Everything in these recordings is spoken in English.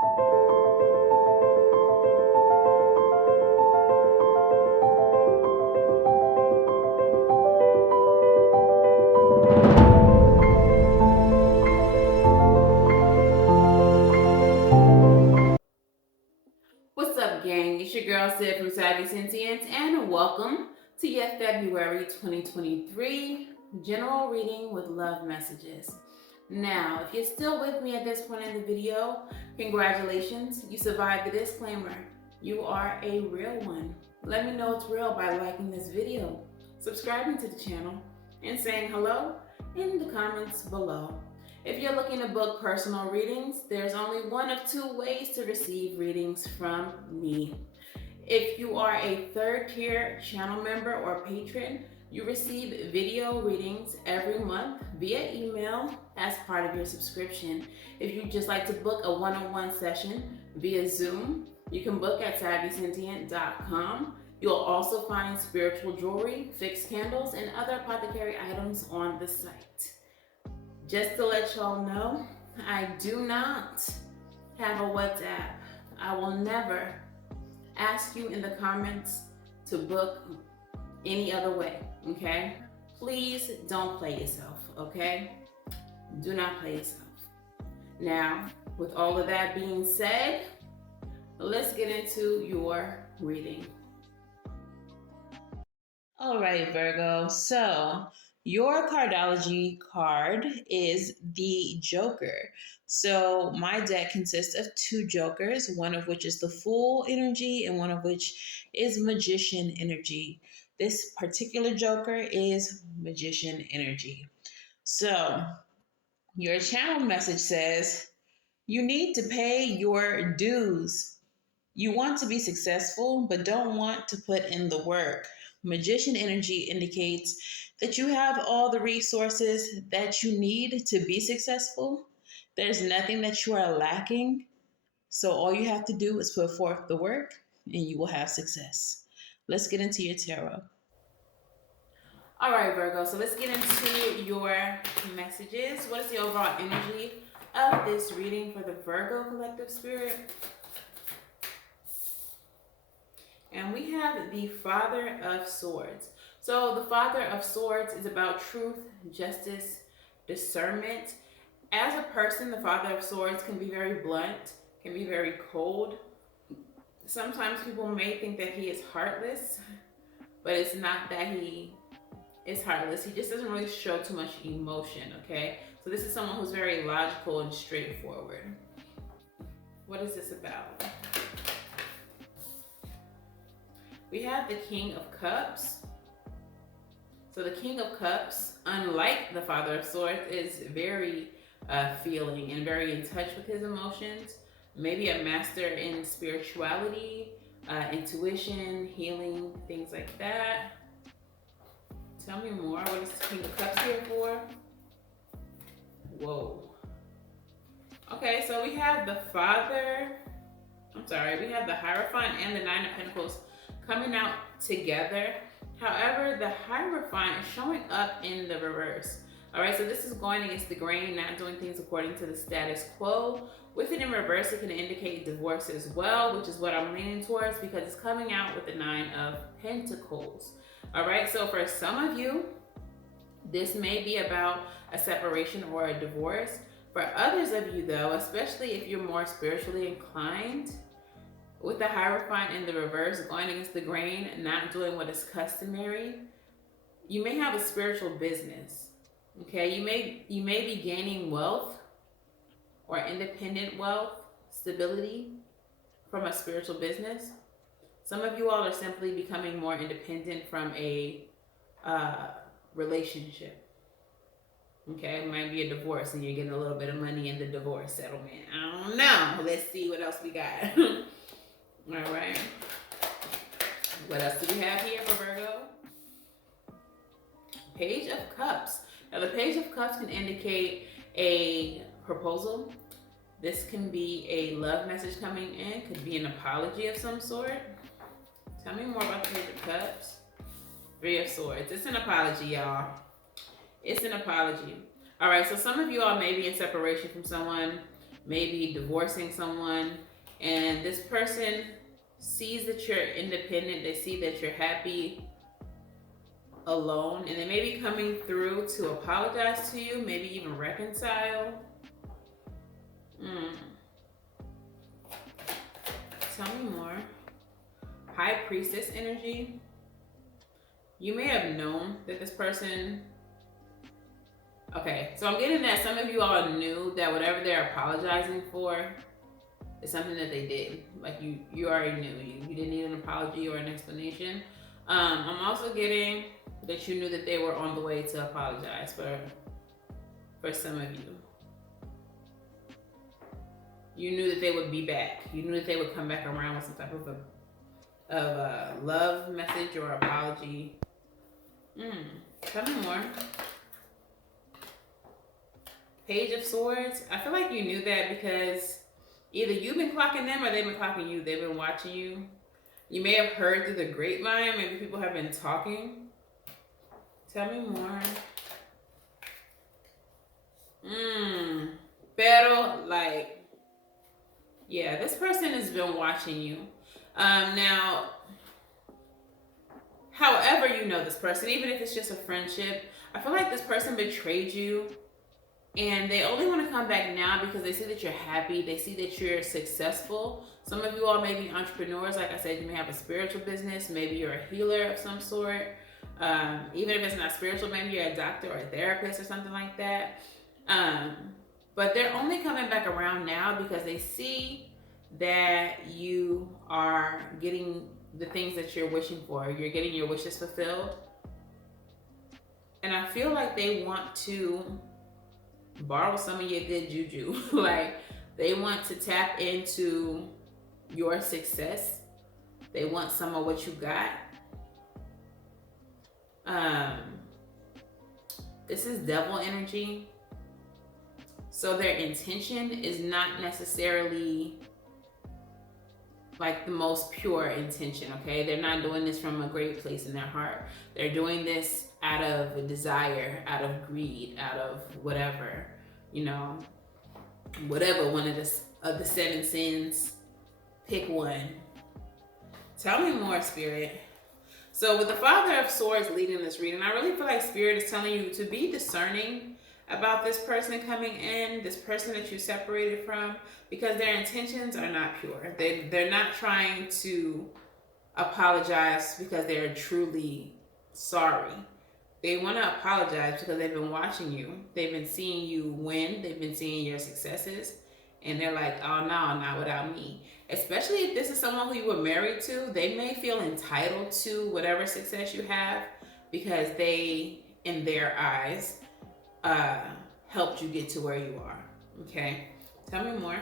What's up, gang? It's your girl Sid from Savy, Sentient, and welcome to your February 2023 general reading with love messages. Now, if you're still with me at this point in the video, congratulations, you survived the disclaimer. You are a real one. Let me know it's real by liking this video, subscribing to the channel, and saying hello in the comments below. If you're looking to book personal readings, there's only one of two ways to receive readings from me. If you are a third tier channel member or patron, you receive video readings every month via email as part of your subscription. If you just like to book a one-on-one session via Zoom, you can book at savvysentient.com. You'll also find spiritual jewelry, fixed candles, and other apothecary items on the site. Just to let y'all know, I do not have a WhatsApp. I will never ask you in the comments to book any other way, okay? Please don't play yourself, okay? Do not play yourself. Now, with all of that being said, let's get into your reading. All right, Virgo. So, your cardology card is the Joker. So my deck consists of two Jokers, one of which is the Fool energy and one of which is Magician energy. This particular Joker is Magician energy. So your channel message says, you need to pay your dues. You want to be successful, but don't want to put in the work. Magician energy indicates that you have all the resources that you need to be successful. There's nothing that you are lacking. So all you have to do is put forth the work and you will have success. Let's get into your tarot. All right, Virgo, so let's get into your messages. What is the overall energy of this reading for the Virgo collective spirit? And we have the Father of Swords. So the Father of Swords is about truth, justice, discernment. As a person, the Father of Swords can be very blunt, can be very cold. Sometimes people may think that he is heartless, but it's not that he is heartless. He just doesn't really show too much emotion, okay? So this is someone who's very logical and straightforward. What is this about? We have the King of Cups. So the King of Cups, unlike the Father of Swords, is very feeling and very in touch with his emotions. Maybe a master in spirituality, intuition, healing, things like that. Tell me more. What is the King of Cups here for? Whoa. Okay, so we have the we have the Hierophant and the Nine of Pentacles coming out together. However, the Hierophant is showing up in the reverse. All right, so this is going against the grain, not doing things according to the status quo. With it in reverse, it can indicate divorce as well, which is what I'm leaning towards because it's coming out with the Nine of Pentacles. All right, so for some of you, this may be about a separation or a divorce. For others of you though, especially if you're more spiritually inclined, with the Hierophant in the reverse, going against the grain, not doing what is customary, you may have a spiritual business. Okay, you may be gaining wealth or independent wealth, stability from a spiritual business. Some of you all are simply becoming more independent from a relationship. Okay, it might be a divorce and you're getting a little bit of money in the divorce settlement. I don't know. Let's see what else we got. All right. What else do we have here for Virgo? Page of Cups. Now the Page of Cups can indicate a proposal. This can be a love message coming in. Could be an apology of some sort. Tell me more about the Page of Cups. Three of Swords. It's an apology, y'all. It's an apology. All right, so some of you all may be in separation from someone. maybe divorcing someone, and this person sees that you're independent, they see that you're happy alone, and they may be coming through to apologize to you, maybe even reconcile. Tell me more. High Priestess energy. You may have known that this person... Okay, so I'm getting that some of you all knew that whatever they're apologizing for is something that they did. Like you already knew. You didn't need an apology or an explanation. I'm also getting that you knew that they were on the way to apologize for some of you. You knew that they would be back. You knew that they would come back around with some type of a love message or apology. Tell me more. Page of Swords. I feel like you knew that because either you've been clocking them or they've been clocking you. They've been watching you. You may have heard through the grapevine. Maybe people have been talking. Tell me more. Pero, like, yeah, this person has been watching you. Now, however you know this person, even if it's just a friendship, I feel like this person betrayed you. And they only want to come back now because they see that you're happy. They see that you're successful. Some of you all may be entrepreneurs. Like I said, you may have a spiritual business. Maybe you're a healer of some sort. Even if it's not spiritual, maybe you're a doctor or a therapist or something like that. But they're only coming back around now because they see that you are getting the things that you're wishing for. You're getting your wishes fulfilled. And I feel like they want to borrow some of your good juju. Like, they want to tap into your success. They want some of what you got. This is devil energy. So their intention is not necessarily like the most pure intention, okay? They're not doing this from a great place in their heart. They're doing this out of a desire, out of greed, out of whatever, you know, whatever one of the 7 sins, pick one. Tell me more, Spirit. So with the Father of Swords leading this reading, I really feel like Spirit is telling you to be discerning about this person coming in, this person that you separated from, because their intentions are not pure. They're not trying to apologize because they're truly sorry. They want to apologize because they've been watching you. They've been seeing you win. They've been seeing your successes. And they're like, oh, no, not without me. Especially if this is someone who you were married to, they may feel entitled to whatever success you have because they, in their eyes, helped you get to where you are. Okay? Tell me more.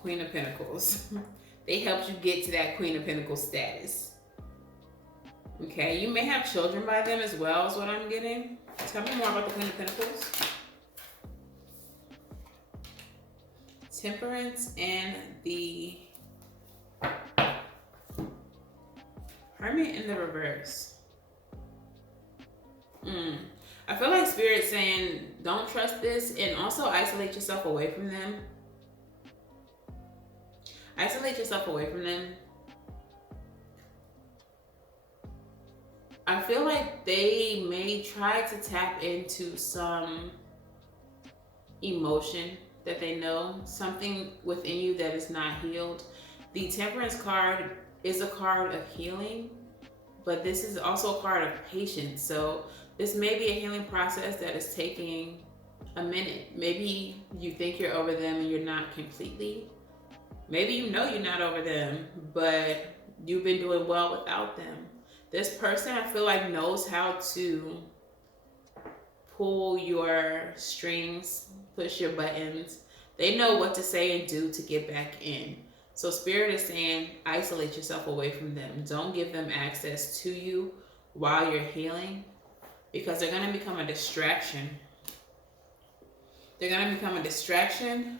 Queen of Pentacles. They helped you get to that Queen of Pentacles status. Okay, you may have children by them as well, is what I'm getting. Tell me more about the Queen of Pentacles. Temperance and the Hermit in the reverse. I feel like Spirit's saying, don't trust this, and also isolate yourself away from them. Isolate yourself away from them. I feel like they may try to tap into some emotion that they know, something within you that is not healed. The Temperance card is a card of healing, but this is also a card of patience. So this may be a healing process that is taking a minute. Maybe you think you're over them and you're not completely. Maybe you know you're not over them, but you've been doing well without them. This person, I feel like, knows how to pull your strings, push your buttons. They know what to say and do to get back in. So Spirit is saying, isolate yourself away from them. Don't give them access to you while you're healing, because they're going to become a distraction. They're going to become a distraction,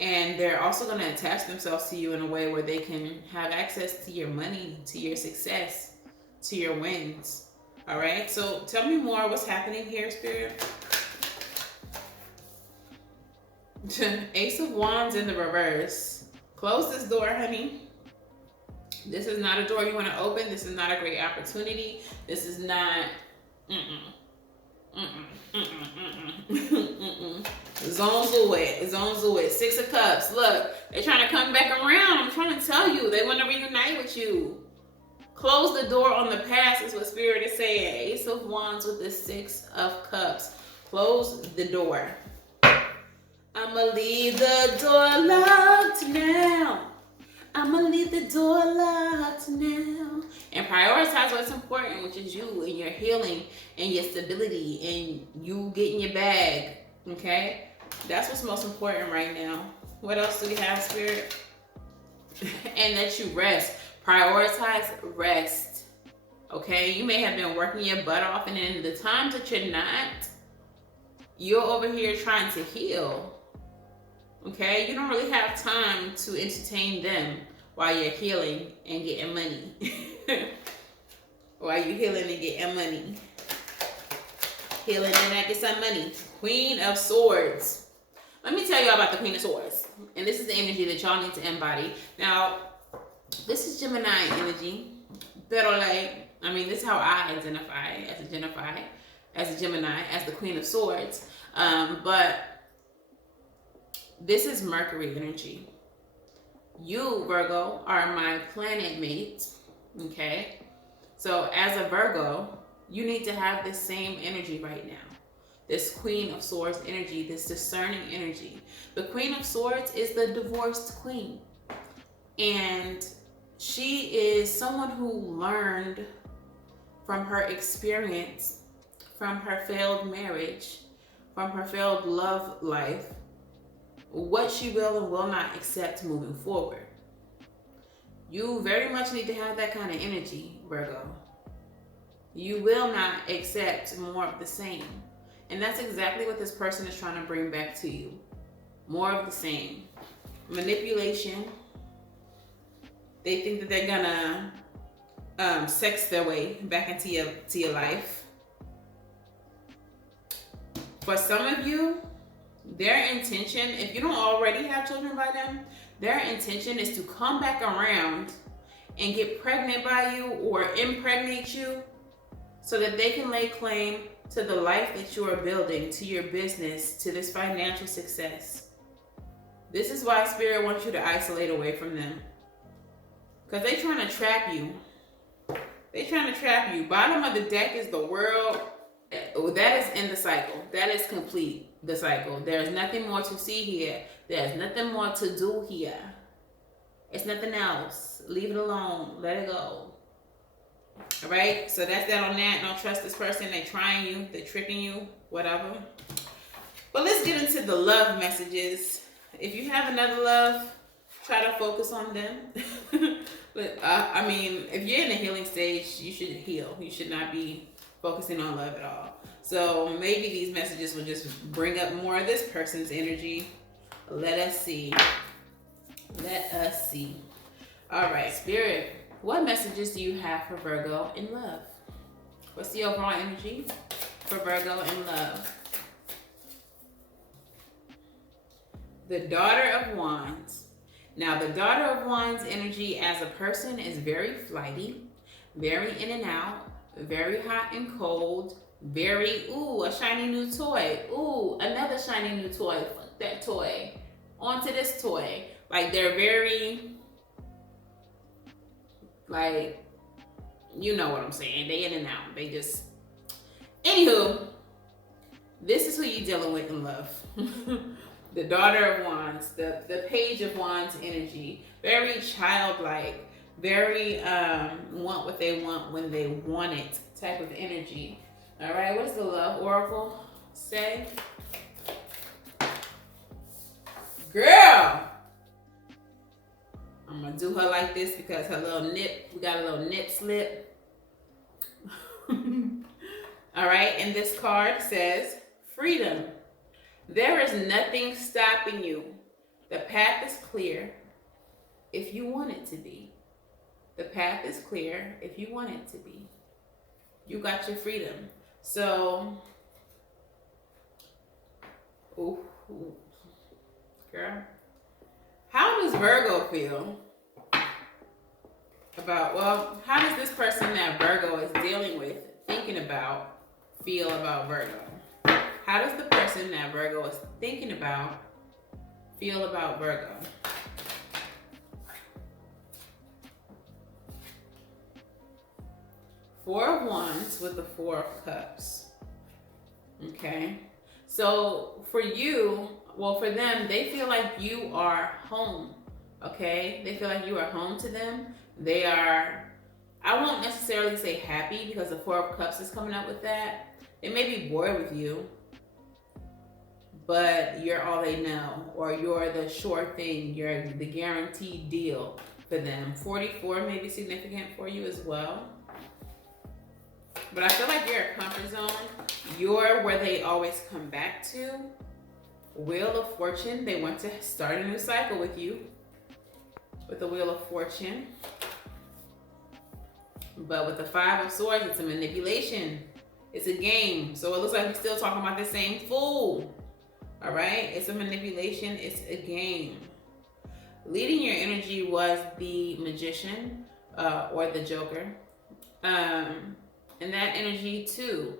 and they're also going to attach themselves to you in a way where they can have access to your money, to your success, to your wins. All right, so tell me more. What's happening here, Spirit? Ace of Wands in the reverse. Close this door, honey. This is not a door you want to open. This is not a great opportunity. This is not. Zonzo it. Six of Cups. Look, they're trying to come back around. I'm trying to tell you, they want to reunite with you. Close the door on the past is what Spirit is saying. Ace of Wands with the Six of Cups. Close the door. I'ma leave the door locked now. I'ma leave the door locked now. And prioritize what's important, which is you and your healing and your stability and you getting your bag. Okay? That's what's most important right now. What else do we have, Spirit? And that you rest. Prioritize rest. Okay? You may have been working your butt off, and in the times that you're not, you're over here trying to heal. Okay? You don't really have time to entertain them while you're healing and getting money. While you're healing and getting money. Healing and I get some money. Queen of Swords. Let me tell y'all about the Queen of Swords. And this is the energy that y'all need to embody. Now, this is Gemini energy. Pero this is how I identify as a Gemini, as the Queen of Swords. But this is Mercury energy. You, Virgo, are my planet mate. Okay? So as a Virgo, you need to have this same energy right now. This Queen of Swords energy, this discerning energy. The Queen of Swords is the divorced queen. And she is someone who learned from her experience, from her failed marriage, from her failed love life, what she will and will not accept moving forward. You very much need to have that kind of energy, Virgo. You will not accept more of the same. And that's exactly what this person is trying to bring back to you. More of the same. Manipulation. They think that they're gonna sex their way back into your life. For some of you, their intention, if you don't already have children by them, their intention is to come back around and get pregnant by you or impregnate you so that they can lay claim to the life that you are building, to your business, to this financial success. This is why Spirit wants you to isolate away from them. Because they're trying to trap you. They're trying to trap you. Bottom of the deck is the World. That is in the cycle. That is complete. The cycle. There's nothing more to see here. There's nothing more to do here. It's nothing else. Leave it alone. Let it go. All right? So that's that on that. Don't trust this person. They're trying you. They're tricking you. Whatever. But let's get into the love messages. If you have another love, try to focus on them. But if you're in a healing stage, you should heal. You should not be focusing on love at all. So maybe these messages will just bring up more of this person's energy. Let us see. Let us see. All right, Spirit, what messages do you have for Virgo in love? What's the overall energy for Virgo in love? The Daughter of Wands. Now, the Daughter of Wands energy as a person is very flighty, very in and out, very hot and cold, very, ooh, a shiny new toy. Ooh, another shiny new toy. Fuck that toy. On to this toy. Like, they're very, like, you know what I'm saying. They in and out. They just, anywho, this is who you're dealing with in love. The Daughter of Wands, the Page of Wands energy. Very childlike. Very want what they want when they want it type of energy. All right, what does the Love Oracle say? Girl! I'm going to do her like this because her little nip, we got a little nip slip. All right, and this card says, freedom. There is nothing stopping you. The path is clear if you want it to be. The path is clear if you want it to be. You got your freedom. So, Virgo feel about, well, how does this person that Virgo is dealing with, thinking about, feel about Virgo? How does the person that Virgo is thinking about feel about Virgo? Four of Wands with the Four of Cups. Okay. So for you, well, for them, they feel like you are home. Okay. They feel like you are home to them. They are, I won't necessarily say happy because the Four of Cups is coming up with that. They may be bored with you, but you're all they know, or you're the sure thing, you're the guaranteed deal for them. 44 may be significant for you as well. But I feel like you're a comfort zone. You're where they always come back to. Wheel of Fortune, they want to start a new cycle with you. With the Wheel of Fortune. But with the Five of Swords, it's a manipulation. It's a game. So it looks like we're still talking about the same fool. All right? It's a manipulation. It's a game. Leading your energy was the Magician or the Joker. And that energy too.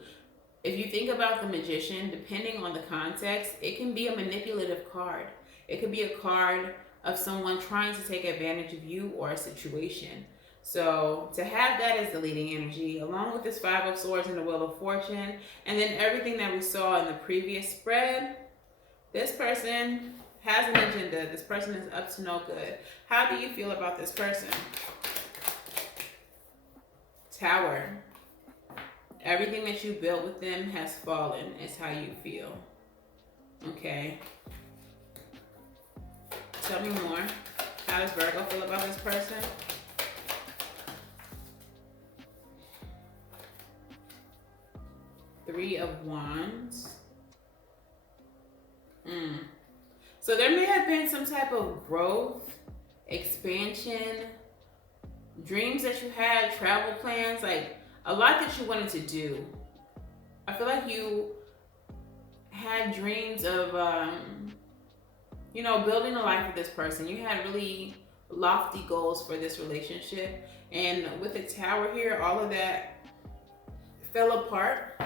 If you think about the Magician, depending on the context, it can be a manipulative card. It could be a card of someone trying to take advantage of you or a situation. So to have that as the leading energy, along with this Five of Swords and the Wheel of Fortune, and then everything that we saw in the previous spread, this person has an agenda. This person is up to no good. How do you feel about this person? Tower. Everything that you built with them has fallen, is how you feel. Okay. Tell me more. How does Virgo feel about this person? Three of Wands. So there may have been some type of growth, expansion, dreams that you had, travel plans, like a lot that you wanted to do. I feel like you had dreams of, building a life with this person. You had really lofty goals for this relationship. And with the Tower here, all of that fell apart.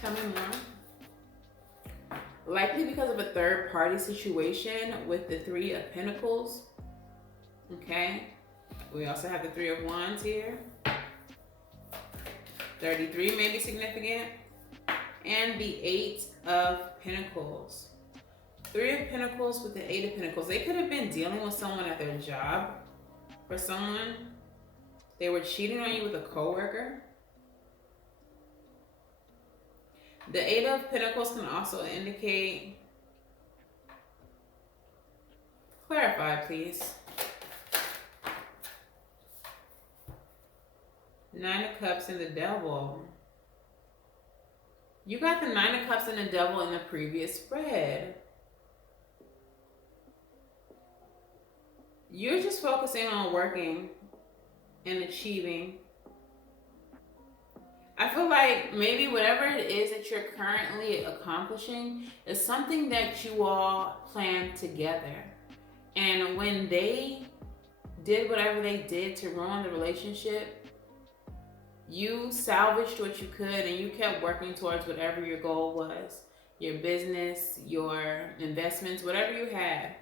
Tell me more. Likely because of a third party situation with the Three of Pentacles. Okay. We also have the Three of Wands here. 33 may be significant. And the Eight of Pentacles. Three of Pentacles with the Eight of Pentacles. They could have been dealing with someone at their job. For someone, they were cheating on you with a coworker. The Eight of Pentacles can also indicate, clarify please. Nine of Cups and the Devil. You got the Nine of Cups and the Devil in the previous spread. You're just focusing on working and achieving. I feel like maybe whatever it is that you're currently accomplishing is something that you all planned together. And when they did whatever they did to ruin the relationship, you salvaged what you could and you kept working towards whatever your goal was. Your business, your investments, whatever you had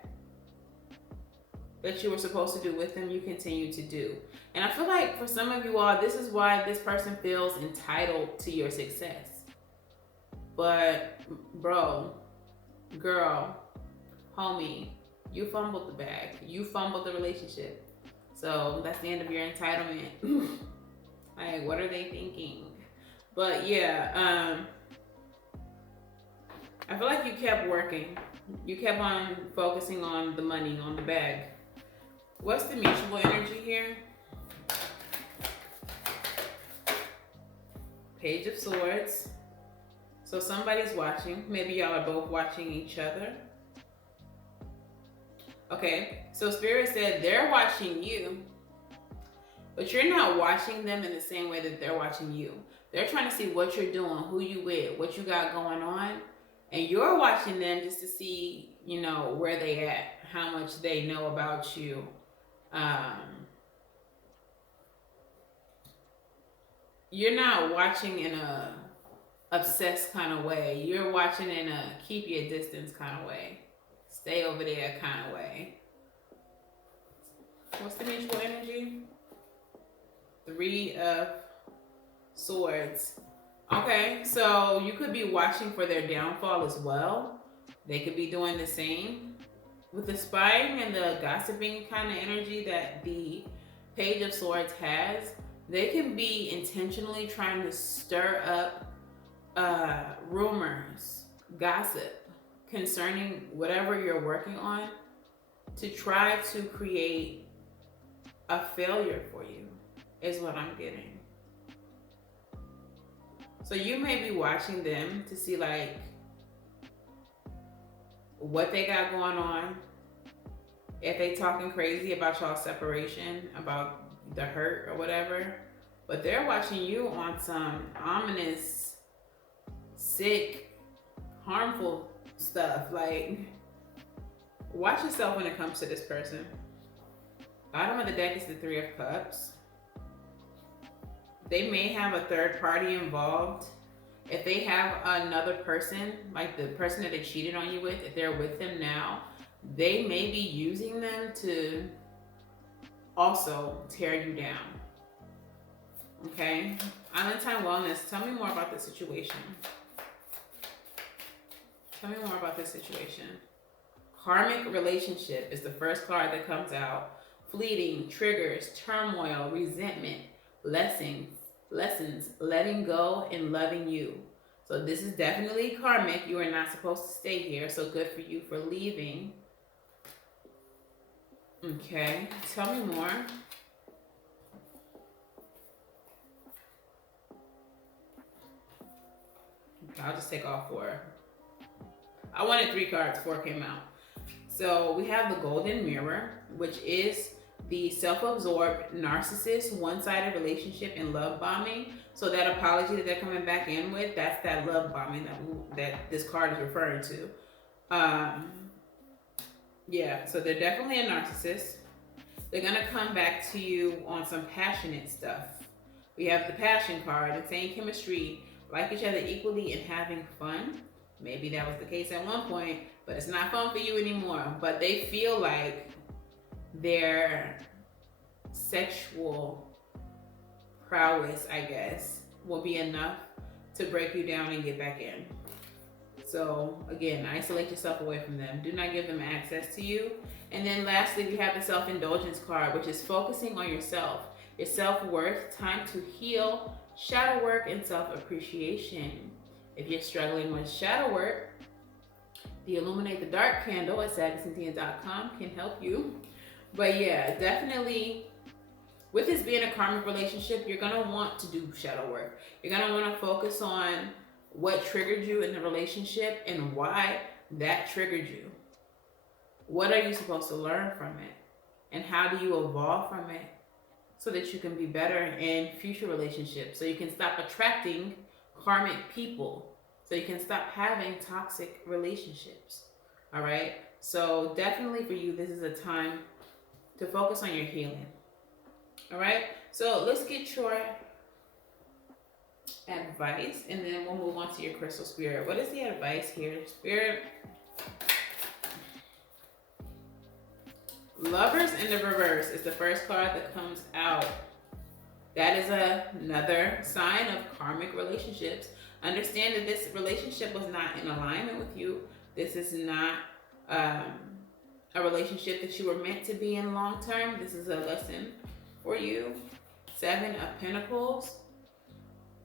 that you were supposed to do with them, you continue to do. And I feel like for some of you all, this is why this person feels entitled to your success. But bro, girl, homie, you fumbled the bag. You fumbled the relationship. So that's the end of your entitlement. Like, what are they thinking? But yeah, I feel like you kept working. You kept on focusing on the money, on the bag. What's the mutual energy here? Page of Swords. So somebody's watching. Maybe y'all are both watching each other. Okay, so Spirit said they're watching you, but you're not watching them in the same way that they're watching you. They're trying to see what you're doing, who you with, what you got going on, and you're watching them just to see you know, where they at, how much they know about you. You're not watching in a obsessed kind of way. You're watching in a keep your distance kind of way. Stay over there kind of way. What's the mutual energy? 3 of Swords. Okay, so you could be watching for their downfall as well. They could be doing the same. With the spying and the gossiping kind of energy that the Page of Swords has, they can be intentionally trying to stir up rumors, gossip concerning whatever you're working on to try to create a failure for you, is what I'm getting. So you may be watching them to see like what they got going on, if they talking crazy about y'all's separation, about the hurt or whatever, but they're watching you on some ominous, sick, harmful stuff. Like, watch yourself when it comes to this person. Bottom of the deck is the 3 of Cups. They may have a third party involved. If they have another person, like the person that they cheated on you with, if they're with them now, they may be using them to also tear you down. Okay? Valentine Wellness, tell me more about this situation. Tell me more about this situation. Karmic relationship is the first card that comes out. Fleeting, triggers, turmoil, resentment, lessons, letting go, and loving you. So this is definitely karmic. You are not supposed to stay here. So good for you for leaving. Okay, tell me more. Okay, I'll just take all 4. I wanted 3 cards, 4 came out. So we have the Golden Mirror, which is the self-absorbed narcissist, one-sided relationship, and love bombing. So that apology that they're coming back in with, that's that love bombing that this card is referring to. Yeah, so they're definitely a narcissist. They're gonna come back to you on some passionate stuff. We have the passion card, insane chemistry, like each other equally and having fun. Maybe that was the case at one point, but it's not fun for you anymore. But they feel like their sexual prowess, I guess, will be enough to break you down and get back in. So again, isolate yourself away from them. Do not give them access to you. And then lastly, we have the self-indulgence card, which is focusing on yourself, your self-worth, time to heal, shadow work, and self-appreciation. If you're struggling with shadow work, the Illuminate the Dark candle at Sentient.com can help you. But yeah, definitely, with this being a karmic relationship, you're going to want to do shadow work. You're going to want to focus on what triggered you in the relationship and why that triggered you. What are you supposed to learn from it? And how do you evolve from it so that you can be better in future relationships? So you can stop attracting karmic people. So you can stop having toxic relationships. All right? So definitely for you, this is a time to focus on your healing. All right? So let's get your advice, and then we'll move on to your crystal spirit. What is the advice here, Spirit? Lovers in the reverse is the first card that comes out. That is another sign of karmic relationships. Understand that this relationship was not in alignment with you. This is not a relationship that you were meant to be in long term. This is a lesson for you. 7 of Pentacles.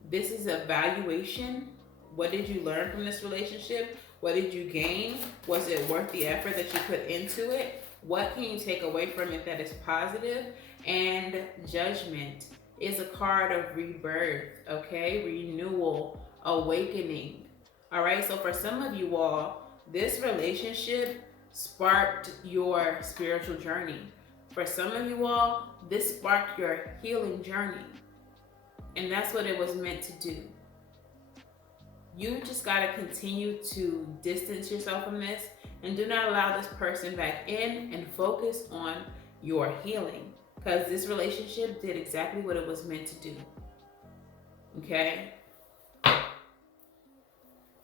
This is evaluation. What did you learn from this relationship? What did you gain? Was it worth the effort that you put into it? What can you take away from it that is positive? And Judgment is a card of rebirth, okay? Renewal, awakening. All right, so for some of you all, this relationship sparked your spiritual journey. For some of you all, this sparked your healing journey. And that's what it was meant to do. You just got to continue to distance yourself from this and do not allow this person back in, and focus on your healing, because this relationship did exactly what it was meant to do. Okay?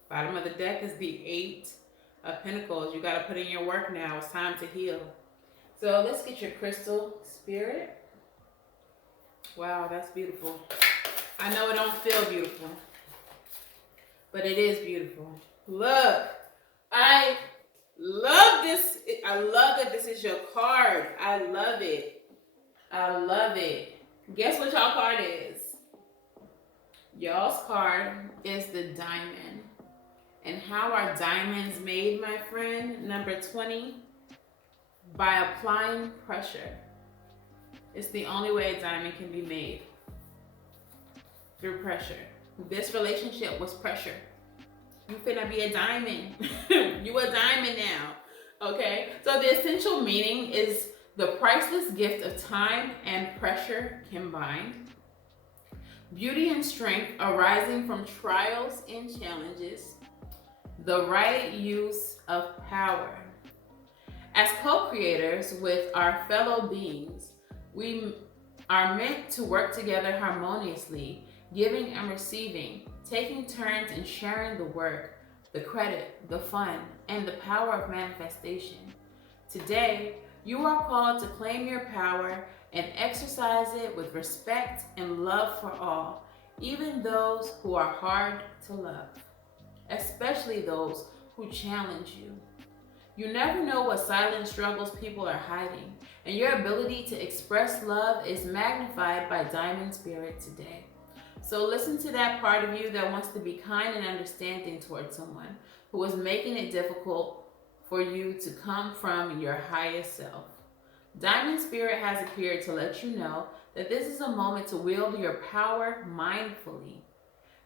Bottom of the deck is the Eight of Pentacles. You got to put in your work now. It's time to heal. So let's get your crystal, Spirit. Wow, that's beautiful. I know it don't feel beautiful, but it is beautiful. Look, I love this. I love that this is your card. I love it. I love it. Guess what y'all card is? Y'all's card is the Diamond. And how are diamonds made, my friend? Number 20, by applying pressure. It's the only way a diamond can be made, through pressure. This relationship was pressure. You finna be a diamond. You a diamond now, okay? So the essential meaning is the priceless gift of time and pressure combined. Beauty and strength arising from trials and challenges. The right use of power. As co-creators with our fellow beings, we are meant to work together harmoniously, giving and receiving, taking turns in sharing the work, the credit, the fun, and the power of manifestation. Today, you are called to claim your power and exercise it with respect and love for all, even those who are hard to love, especially those who challenge you. You never know what silent struggles people are hiding, and your ability to express love is magnified by Diamond Spirit today. So listen to that part of you that wants to be kind and understanding towards someone who is making it difficult for you to come from your highest self. Diamond Spirit has appeared to let you know that this is a moment to wield your power mindfully.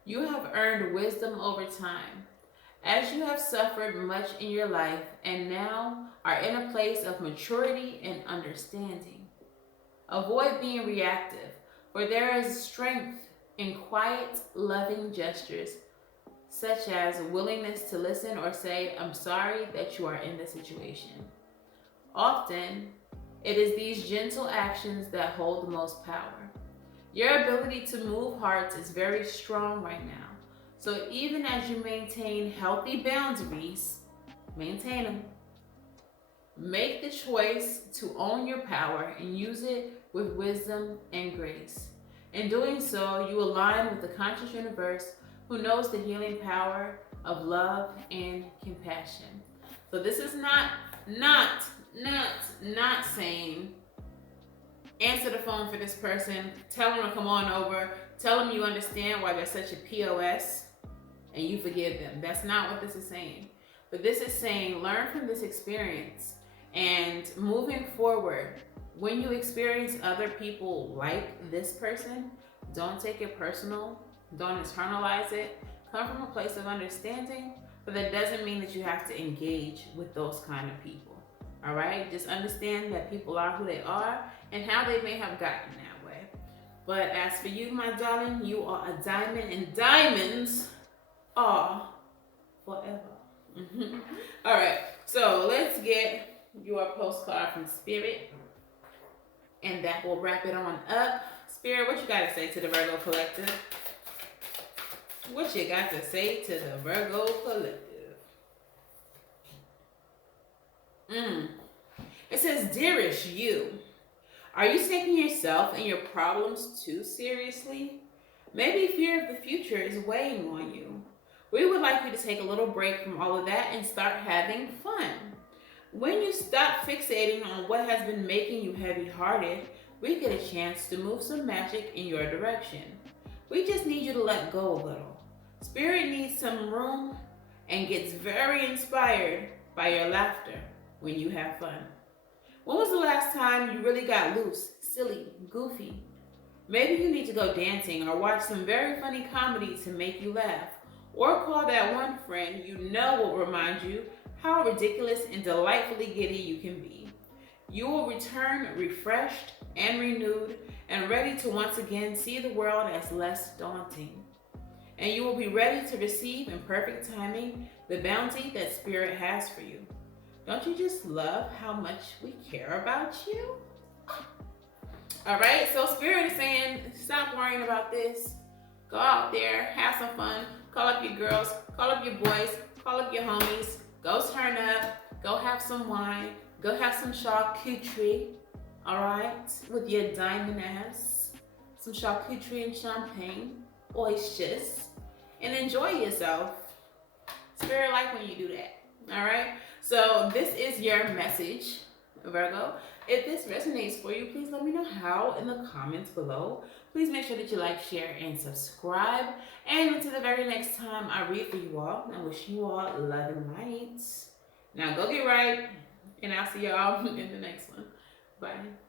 You have earned wisdom over time, as you have suffered much in your life and now are in a place of maturity and understanding. Avoid being reactive, for there is strength in quiet, loving gestures, such as willingness to listen or say, "I'm sorry that you are in this situation." Often, it is these gentle actions that hold the most power. Your ability to move hearts is very strong right now. So even as you maintain healthy boundaries, maintain them. Make the choice to own your power and use it with wisdom and grace. In doing so, you align with the conscious universe who knows the healing power of love and compassion. So this is not saying answer the phone for this person, tell them to come on over, tell them you understand why they're such a POS, and you forgive them. That's not what this is saying. But this is saying learn from this experience, and moving forward, when you experience other people like this person, don't take it personal, don't internalize it. Come from a place of understanding, but that doesn't mean that you have to engage with those kind of people. All right? Just understand that people are who they are and how they may have gotten that way. But as for you, my darling, you are a diamond, and diamonds are forever. All right, so let's get your postcard from Spirit, and that will wrap it on up. Spirit, what you got to say to the Virgo Collective? What you got to say to the Virgo Collective? It says, "Dearest you, are you taking yourself and your problems too seriously? Maybe fear of the future is weighing on you. We would like you to take a little break from all of that and start having fun. When you stop fixating on what has been making you heavy-hearted, we get a chance to move some magic in your direction. We just need you to let go a little. Spirit needs some room and gets very inspired by your laughter when you have fun. When was the last time you really got loose, silly, goofy? Maybe you need to go dancing or watch some very funny comedy to make you laugh, or call that one friend you know will remind you how ridiculous and delightfully giddy you can be. You will return refreshed and renewed and ready to once again see the world as less daunting. And you will be ready to receive in perfect timing the bounty that Spirit has for you. Don't you just love how much we care about you? All right, so Spirit is saying, stop worrying about this. Go out there, have some fun. Call up your girls, call up your boys, call up your homies. Go turn up, go have some wine, go have some charcuterie, all right? With your diamond ass. Some charcuterie and champagne, oysters, and enjoy yourself. Spirit like when you do that, all right? So this is your message, Virgo. If this resonates for you, please let me know how in the comments below. Please make sure that you like, share, and subscribe. And until the very next time I read for you all, I wish you all love and light. Now go get right, and I'll see y'all in the next one. Bye.